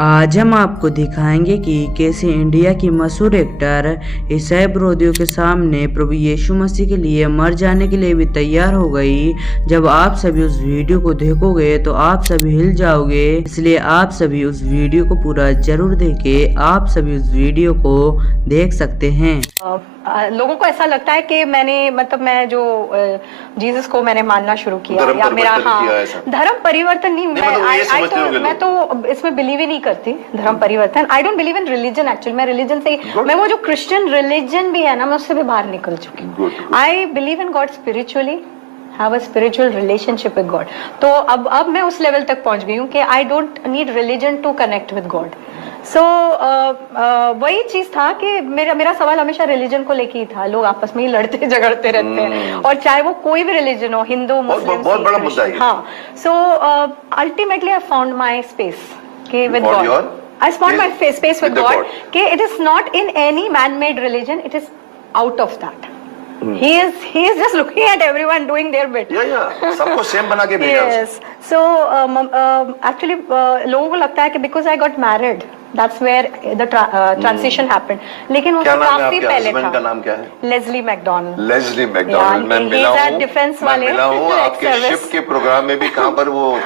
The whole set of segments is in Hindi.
आज हम आपको दिखाएंगे कि कैसे इंडिया की मशहूर एक्टर ईसाई विरोधियों के सामने प्रभु यीशु मसीह के लिए मर जाने के लिए भी तैयार हो गई। जब आप सभी उस वीडियो को देखोगे तो आप सभी हिल जाओगे, इसलिए आप सभी उस वीडियो को पूरा जरूर देखें। आप सभी उस वीडियो को देख सकते हैं। लोगों को ऐसा लगता है कि मैं जो जीसस को मैंने मानना शुरू किया या मेरा धर्म परिवर्तन नहीं। मैं तो इसमें बिलीव ही नहीं करती धर्म परिवर्तन। I don't believe in religion. Actually मैं रिलीजन से मैं वो जो क्रिश्चियन रिलीजन भी है ना, मैं उससे भी बाहर निकल चुकी हूँ। I believe in God spiritually, have a spiritual relationship with God. तो अब मैं उस लेवल तक पहुंच गई हूँ कि I don't need religion to connect with God. So वही चीज था कि मेरा सवाल हमेशा रिलीजन को लेके ही था। लोग आपस में ही लड़ते झगड़ते रहते हैं, और चाहे वो कोई भी रिलीजन हो, हिंदू मुस्लिम, बहुत बड़ा मुद्दा है। हाँ, so ultimately I found my space कि with God. I found my space with God. Okay, it is not in any man-made religion. It is out of that. He is just looking at everyone doing their bit. Yeah. सबको सेम बना के भेजा। Yes. So actually लोगों को लगता है कि because I got married, that's where the transition happened. लेकिन वो काफी पहले था। का नाम क्या है? Leslie McDonald. Leslie McDonald. मैं मिला हूँ। डिफेंस वाले। मैं मिला हूँ आपके शिप के प्रोग्राम में भी। कहाँ पर वो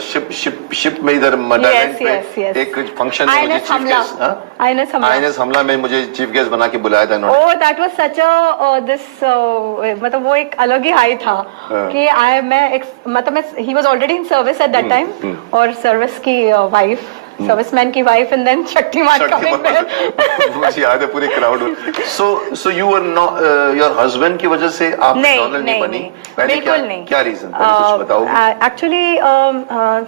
शिप में इधर मदारगंज पे एक फंक्शन में मुझे चीफ गेस्ट, आईएनएस हमला में मुझे चीफ गेस्ट बना के बुलाया था इन्होंने। ओह, दैट वाज सच अ मतलब वो एक अलग ही हाई था कि he was already in service at that time, और सर्विस की वाइफ, सर्विसमैन की wife, and then Shaktimaan coming back. मुझे याद है पूरी crowd. So you were not your husband की वजह से आप मैकडोनल्ड नहीं बनी? बिल्कुल नहीं। क्या रीजन? कुछ बताओ। Actually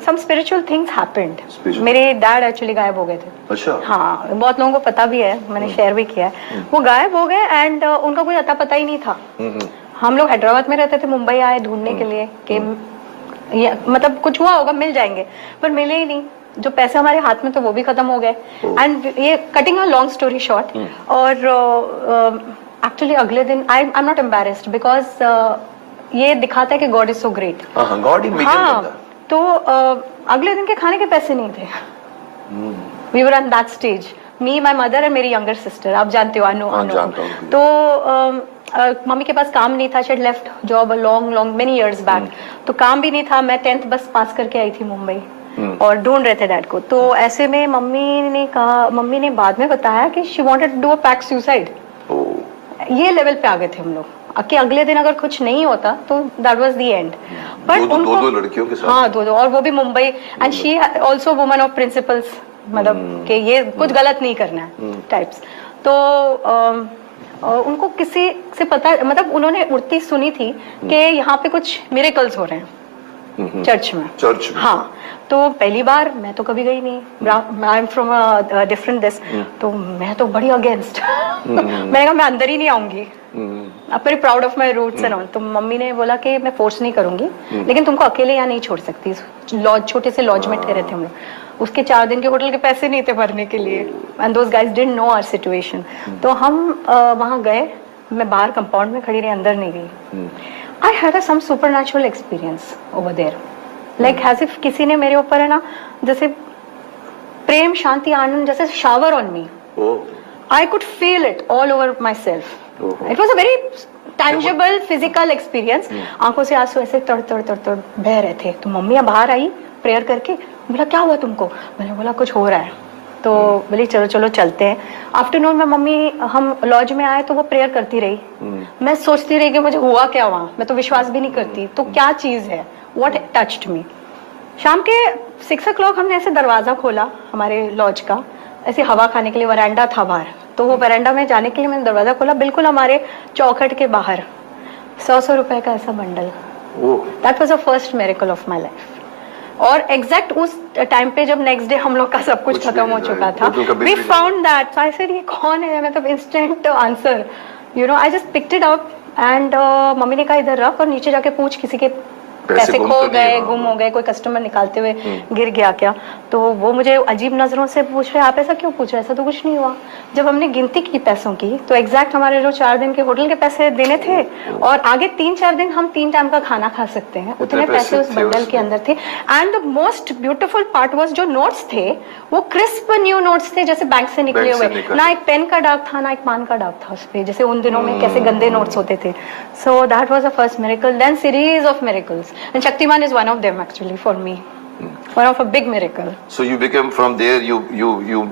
some spiritual things happened. मेरे डैड एक्चुअली गायब हो गए थे। अच्छा। हाँ, बहुत लोगों को पता भी है, मैंने शेयर भी किया है। वो गायब हो गए एंड उनका कोई अता पता ही नहीं था। हम लोग हैदराबाद में रहते थे, मुंबई आए ढूंढने के लिए कि मतलब कुछ हुआ होगा, मिल जाएंगे, पर मिले ही नहीं। जो पैसे हमारे हाथ में थे वो भी खत्म हो गए। एंड ये cutting a long story short, और एक्चुअली अगले दिन आई एम नॉट एम्बैरेस्ड बिकॉज ये दिखाता है कि God is so great. God he medium बनता है। तो अगले दिन के खाने के पैसे नहीं थे। We were on that stage, me, my mother and मेरी यंगर सिस्टर। आप जानते हो, अनु। तो मम्मी के पास काम नहीं था, she had left job long many years back. तो काम भी नहीं था। मैं 10th बस पास करके आई थी मुंबई, और ढूंढ रहे थे डैड को। तो ऐसे में मम्मी ने बाद में बताया कि she wanted to do a pact suicide. ये लेवल पे आ गए थे हम लोग कि अगले दिन अगर कुछ नहीं होता तो that was the end. But दो लड़कियों के साथ। हाँ, दो, और वो भी Mumbai. And she also woman of principles, मतलब कि ये कुछ गलत नहीं करना है टाइप्स। तो उनको किसी से पता, मतलब उन्होंने उड़ती सुनी थी कि यहाँ पे कुछ मिरेकल्स हो रहे हैं चर्च में। हाँ, तो पहली बार मैं तो कभी गई नहीं। I am from a different this, तो मैं तो बड़ी अगेंस्ट। मैंने कहा मैं अंदर ही नहीं आऊंगी। I'm very proud of my roots and all। तो मम्मी ने बोला कि मैं फोर्स नहीं करूंगी, लेकिन तुमको अकेले यहाँ नहीं छोड़ सकती। लॉज, छोटे से लॉज में ठहरे थे हम लोग। उसके 4 दिन के होटल के पैसे नहीं थे भरने के लिए, and those guys didn't know our situation. तो हम वहाँ गए। मैं बाहर कंपाउंड में खड़ी रही, अंदर नहीं गई। I had some supernatural experience over there, like as if किसी ने मेरे ऊपर है ना, जैसे प्रेम, शांति, आनंद जैसे shower on me। I could feel it all over myself। It was a very tangible physical experience। आंखों से आंसू ऐसे तड़ बह रहे थे। तो मम्मी बाहर आई प्रेयर करके, बोला क्या हुआ तुमको? मैंने बोला कुछ हो रहा है। तो बोली चलो चलते हैं। आफ्टरनून में मम्मी, हम लॉज में आए तो वो प्रेयर करती रही। मैं सोचती रही कि मुझे हुआ क्या वहाँ। मैं तो विश्वास भी नहीं करती, तो क्या चीज है, व्हाट टच्ड मी। शाम के 6 o'clock हमने ऐसे दरवाजा खोला हमारे लॉज का, ऐसे हवा खाने के लिए। वरांडा था बाहर, तो वो वरांडा में जाने के लिए मैंने दरवाजा खोला, बिल्कुल हमारे चौखट के बाहर 100 रुपए का ऐसा bundle. That was the first miracle of my life. और एग्जैक्ट उस टाइम पे जब नेक्स्ट डे हम लोग का सब कुछ खत्म हो चुका था, we found that. So I said ये कौन है, मतलब instant answer, you know. I just picked it up and मम्मी ने कहा इधर रख और नीचे जाके पूछ किसी के पैसे खो गए, गुम हो गए, कोई कस्टमर निकालते हुए गिर गया क्या, तो वो मुझे अजीब नजरों से पूछ रहे, आप ऐसा क्यों पूछ रहे, ऐसा तो कुछ नहीं हुआ। जब हमने गिनती की पैसों की तो एग्जैक्ट हमारे जो 4 दिन के होटल के पैसे देने थे और आगे 3-4 दिन हम 3 टाइम का खाना खा सकते हैं, उतने पैसे उस बंडल के अंदर थे। And the most beautiful part was जो नोट्स थे वो क्रिस्प न्यू नोट्स थे, जैसे बैंक से निकले हुए, ना एक पेन का दाग था ना एक पान का दाग था उस पे, जैसे उन दिनों में कैसे गंदे नोट्स होते थे। So that was the first miracle, then series of miracles and Shaktiman is one of them actually for me, one of a big miracle. So you became from there, you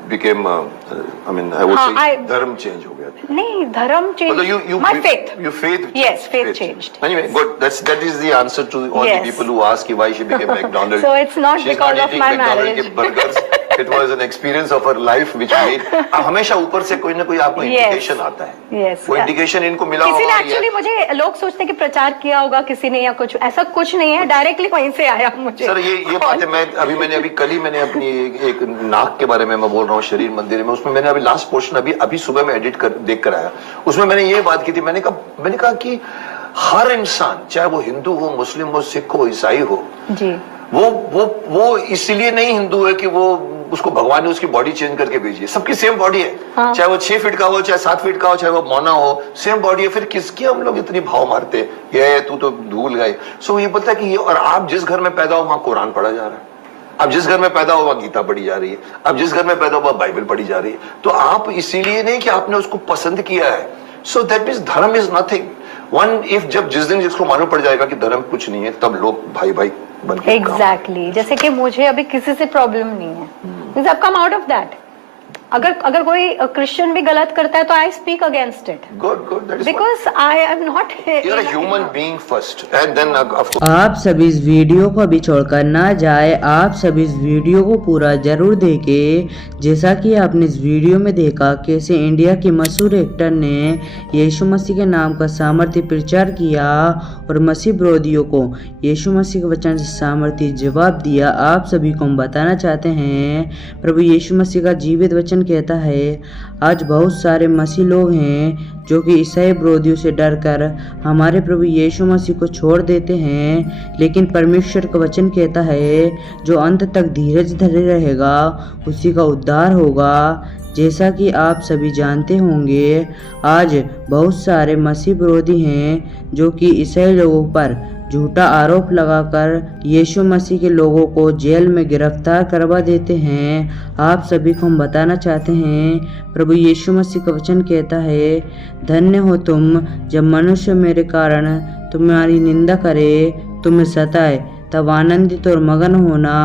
became I mean I would say dharm change हो गया था। नहीं, धर्म change, my faith, your faith, yes, faith changed. Anyway, good, that is the answer to all the people who ask why she became McDonald's. So it's not She's because not of eating my McDonald's marriage. के burgers. It was an experience of her life which made हमेशा ऊपर से कोई ना कोई आपको इंडिकेशन आता है। Yes, वो इंडिकेशन इनको मिला होगा। किसी ने एक्चुअली मुझे, लोग सोचते हैं कि प्रचार किया होगा किसी ने या कुछ, ऐसा कुछ नहीं है, डायरेक्टली वहीं से आया मुझे। सर ये बात है, मैंने कल ही मैंने अपनी एक नाक के बारे में मैं बोल रहा हूँ, शरीर मंदिर में, उसमें मैंने अभी लास्ट पोर्शन अभी सुबह में एडिट कर देख कर आया, उसमें मैंने ये बात की थी, मैंने कहा कि हर इंसान, चाहे वो हिंदू हो, मुस्लिम हो, सिख हो, ईसाई हो जी, वो इसलिए नहीं हिंदू है कि वो उसको भगवान ने उसकी बॉडी चेंज करके भेजी है, सबकी सेम बॉडी है। हाँ। चाहे वो 6 फीट का हो, चाहे 7 फीट का हो, चाहे वो मौना हो, सेम बॉडी है। फिर किसकी हम लोग इतनी भाव मारते हैं, ये तू तो भूल गए। सो ये पता है कि ये, और आप जिस घर में पैदा हो वहां कुरान पढ़ा जा रहा है, आप जिस घर में पैदा हो वहां गीता पढ़ी जा रही है, आप जिस घर में पैदा हो वहां बाइबल पढ़ी जा रही है। तो आप इसीलिए नहीं कि आपने उसको पसंद किया है। सो दैट मीन्स धर्म इज नथिंग। जिस दिन जिसको मालूम पड़ जाएगा कि धर्म कुछ नहीं है, तब लोग भाई भाई बन के एग्जैक्टली, जैसे कि मुझे अभी किसी से प्रॉब्लम नहीं है, I've come out of that. अगर कोई क्रिश्चियन भी गलत करता है तो I speak against it. Good, because I am not, you are a human being first and then आप सब इस वीडियो को अभी छोड़कर ना जाए, आप सब इस वीडियो को पूरा जरूर देखें। जैसा कि आपने इस वीडियो में देखा कैसे इंडिया के मशहूर एक्टर ने यीशु मसीह के नाम का सामर्थ्य प्रचार किया और मसीह विरोधियों को यीशु मसीह के वचन से सामर्थ्य जवाब दिया। आप सभी को हम बताना चाहते हैं, प्रभु यीशु मसीह का जीवित वचन कहता है, आज बहुत सारे मसीह लोग हैं जो कि ईसाई विरोधियों से डरकर हमारे प्रभु यीशु मसीह को छोड़ देते हैं, लेकिन परमेश्वर का वचन कहता है जो अंत तक धीरज धरे रहेगा उसी का उद्धार होगा। जैसा कि आप सभी जानते होंगे, आज बहुत सारे मसीह विरोधी हैं जो कि ईसाई लोगों पर झूठा आरोप लगाकर यीशु मसीह के लोगों को जेल में गिरफ्तार करवा देते हैं। आप सभी को हम बताना चाहते हैं, प्रभु यीशु मसीह का वचन कहता है, धन्य हो तुम जब मनुष्य मेरे कारण तुम्हारी निंदा करे, तुम्हें सताए, तब आनंदित और मगन होना,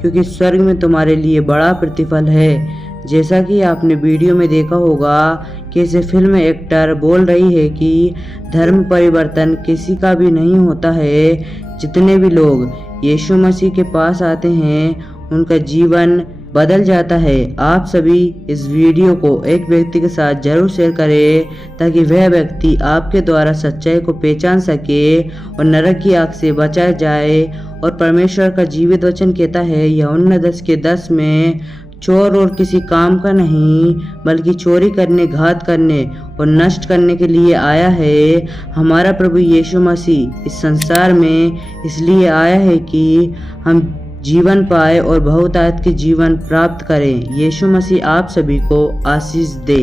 क्योंकि स्वर्ग में तुम्हारे लिए बड़ा प्रतिफल है। जैसा कि आपने वीडियो में देखा होगा कैसे फिल्म एक्टर बोल रही है कि धर्म परिवर्तन किसी का भी नहीं होता है। जितने भी लोग यीशु मसीह के पास आते हैं उनका जीवन बदल जाता है। आप सभी इस वीडियो को एक व्यक्ति के साथ जरूर शेयर करें ताकि वह व्यक्ति आपके द्वारा सच्चाई को पहचान सके और नरक की आग से बचा जाए। और परमेश्वर का जीवित वचन कहता है यूहन्ना 10:10 में, चोर और किसी काम का नहीं बल्कि चोरी करने, घात करने और नष्ट करने के लिए आया है। हमारा प्रभु यीशु मसीह इस संसार में इसलिए आया है कि हम जीवन पाए और बहुतायत के जीवन प्राप्त करें। यीशु मसीह आप सभी को आशीष दे।